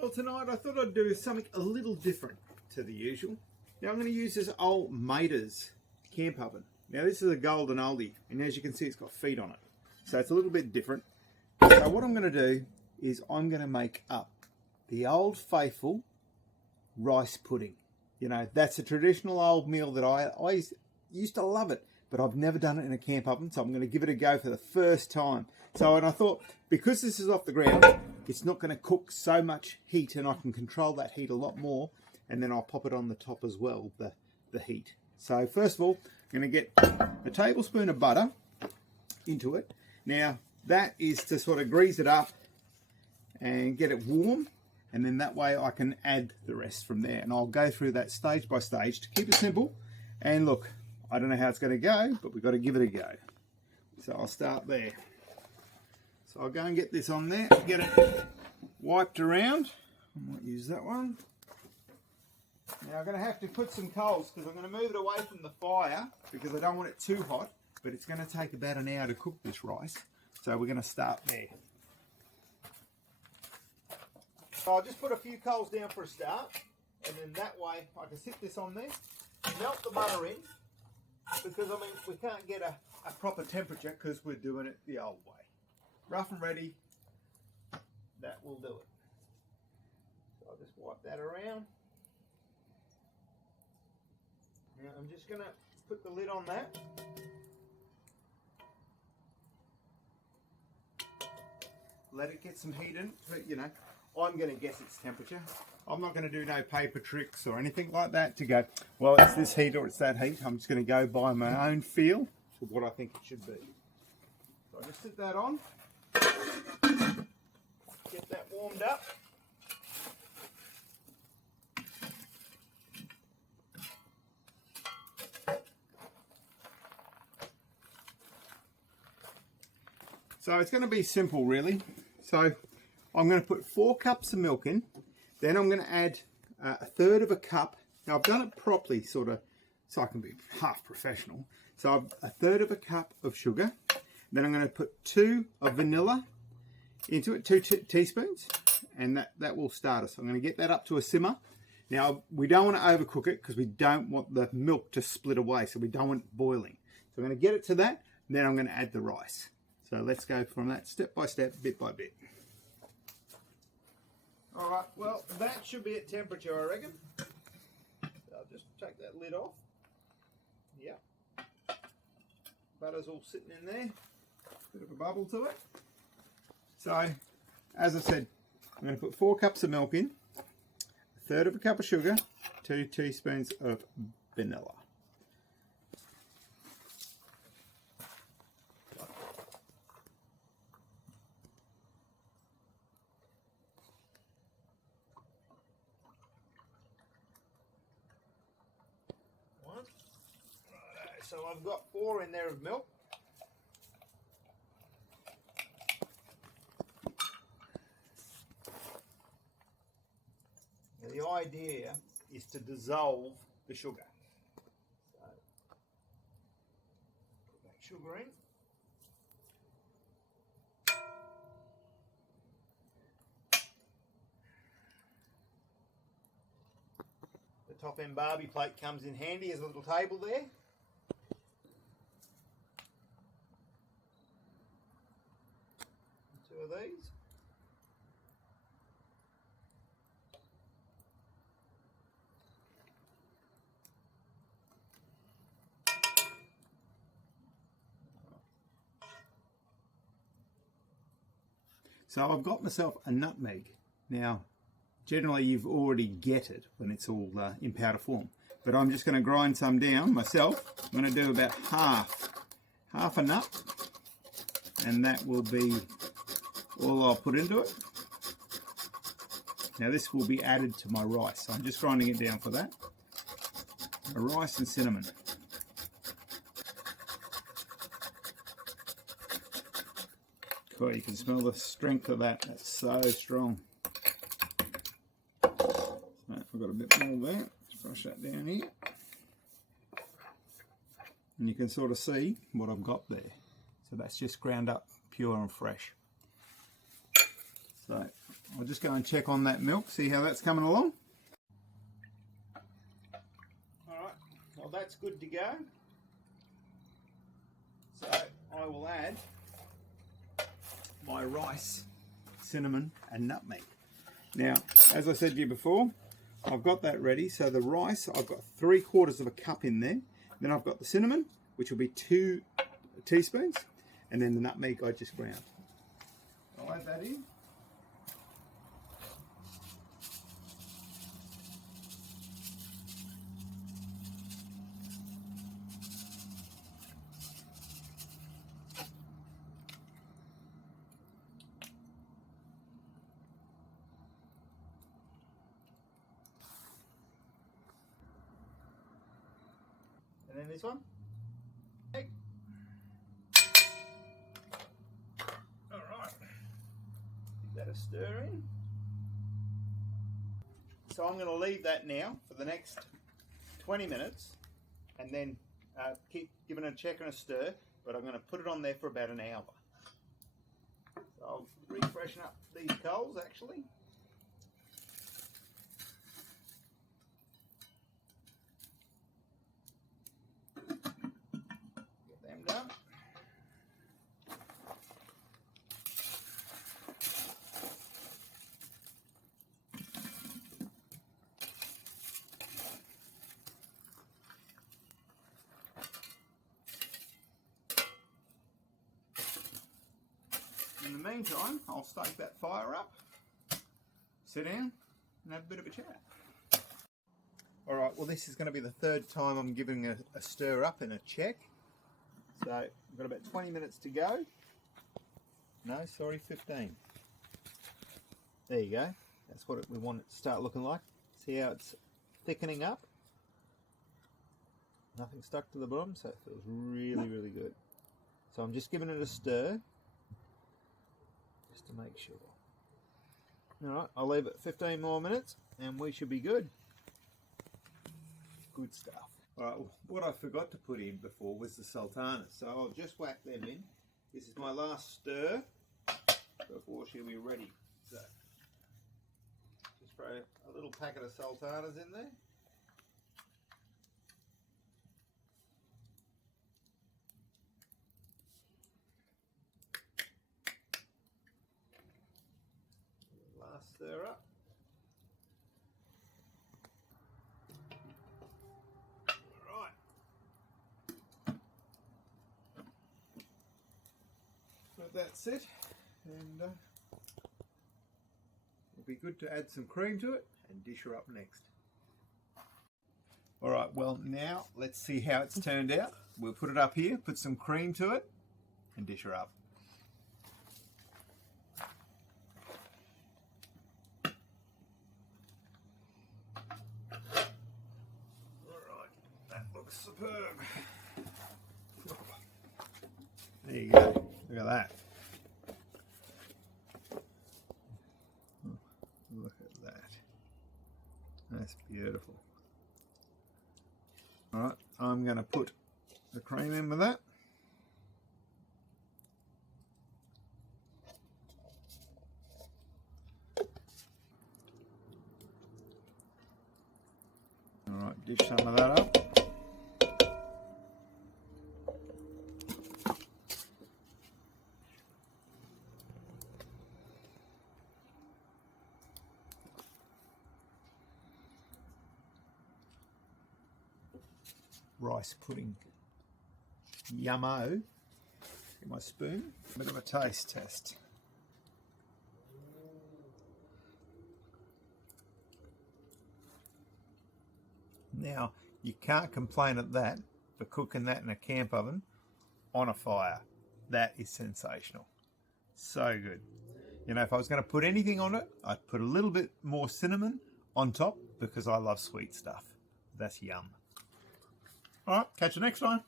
Well, tonight I thought I'd do something a little different to the usual. Now I'm going to use this old Mater's camp oven. Now this is a golden oldie, and as you can see it's got feet on it. So it's a little bit different. So what I'm going to do is I'm going to make up the old faithful rice pudding. You know, that's a traditional old meal that I always used to love it, but I've never done it in a camp oven, so I'm going to give it a go for the first time. So, and I thought, because this is off the ground, it's not going to cook so much heat, and I can control that heat a lot more, and then I'll pop it on the top as well, the heat. So first of all, I'm going to get a tablespoon of butter into it. Now, that is to sort of grease it up and get it warm, and then that way I can add the rest from there. And I'll go through that stage by stage to keep it simple. And look, I don't know how it's going to go, but we've got to give it a go. So I'll start there. So I'll go and get this on there, get it wiped around. I might use that one. Now I'm going to have to put some coals because I'm going to move it away from the fire because I don't want it too hot, but it's going to take about an hour to cook this rice. So we're going to start there. So I'll just put a few coals down for a start, and then that way I can sit this on there, melt the butter in, because I mean we can't get a proper temperature because we're doing it the old way. Rough and ready, that will do it. So I'll just wipe that around. Now I'm just going to put the lid on that. Let it get some heat in, you know. I'm going to guess its temperature. I'm not going to do no paper tricks or anything like that to go, well, it's this heat or it's that heat. I'm just going to go by my own feel for what I think it should be. So I just sit that on, get that warmed up. So it's going to be simple really. So I'm going to put 4 cups of milk in, then I'm going to add a third of a cup. Now I've done it properly sort of so I can be half professional. So I've a third of a cup of sugar, then I'm going to put 2 of vanilla into it, 2 teaspoons, and that will start us. I'm going to get that up to a simmer. Now we don't want to overcook it because we don't want the milk to split away, so we don't want it boiling. So I'm going to get it to that, then I'm going to add the rice. So let's go from that step by step, bit by bit. All right, well, that should be at temperature, I reckon. So I'll just take that lid off. Yep. Butter's all sitting in there. Bit of a bubble to it. So, as I said, I'm going to put 4 cups of milk in, a third of a cup of sugar, 2 teaspoons of vanilla. So I've got 4 in there of milk. Now the idea is to dissolve the sugar. So put that sugar in. The top end Barbie plate comes in handy as a little table there. Of these. So I've got myself a nutmeg. Now, generally you've already get it when it's all in powder form, but I'm just going to grind some down myself. I'm going to do about half a nut, and that will be all I'll put into it. Now this will be added to my rice. So I'm just grinding it down for that. A rice and cinnamon. Cool, you can smell the strength of that. That's so strong. So I've got a bit more there. Let's brush that down here. And you can sort of see what I've got there. So that's just ground up pure and fresh. So I'll just go and check on that milk, see how that's coming along. Alright, well that's good to go. So I will add my rice, cinnamon and nutmeg. Now, as I said to you before, I've got that ready. So the rice, I've got 3/4 of a cup in there. Then I've got the cinnamon, which will be 2 teaspoons. And then the nutmeg I just ground. I'll add that in. And then this one, egg. All right, give that a stir in. So I'm going to leave that now for the next 20 minutes and then keep giving it a check and a stir, but I'm going to put it on there for about an hour. So I'll refreshen up these coals actually. In the meantime, I'll stoke that fire up, sit down and have a bit of a chat. Alright, well this is going to be the 3rd time I'm giving a stir up and a check. So I've got about 20 minutes to go. No, sorry, 15. There you go. That's what we want it to start looking like. See how it's thickening up? Nothing stuck to the bottom, so it feels really, really good. So I'm just giving it a stir. To make sure. Alright, I'll leave it 15 more minutes and we should be good. Good stuff. Alright, what I forgot to put in before was the sultanas, so I'll just whack them in. This is my last stir before she'll be ready. So, just throw a little packet of sultanas in there. Stir up. Alright. Let that sit and it'll be good to add some cream to it and dish her up next. Alright, well now let's see how it's turned out. We'll put it up here, put some cream to it and dish her up. Superb. There you go. Look at that. Look at that. That's beautiful. Alright, I'm going to put the cream in with that. Alright, dish some of that up. Rice pudding. Yummo. Get my spoon. A bit of a taste test. Now, you can't complain at that for cooking that in a camp oven on a fire. That is sensational. So good. You know, if I was going to put anything on it, I'd put a little bit more cinnamon on top because I love sweet stuff. That's yum. All right, catch you next time.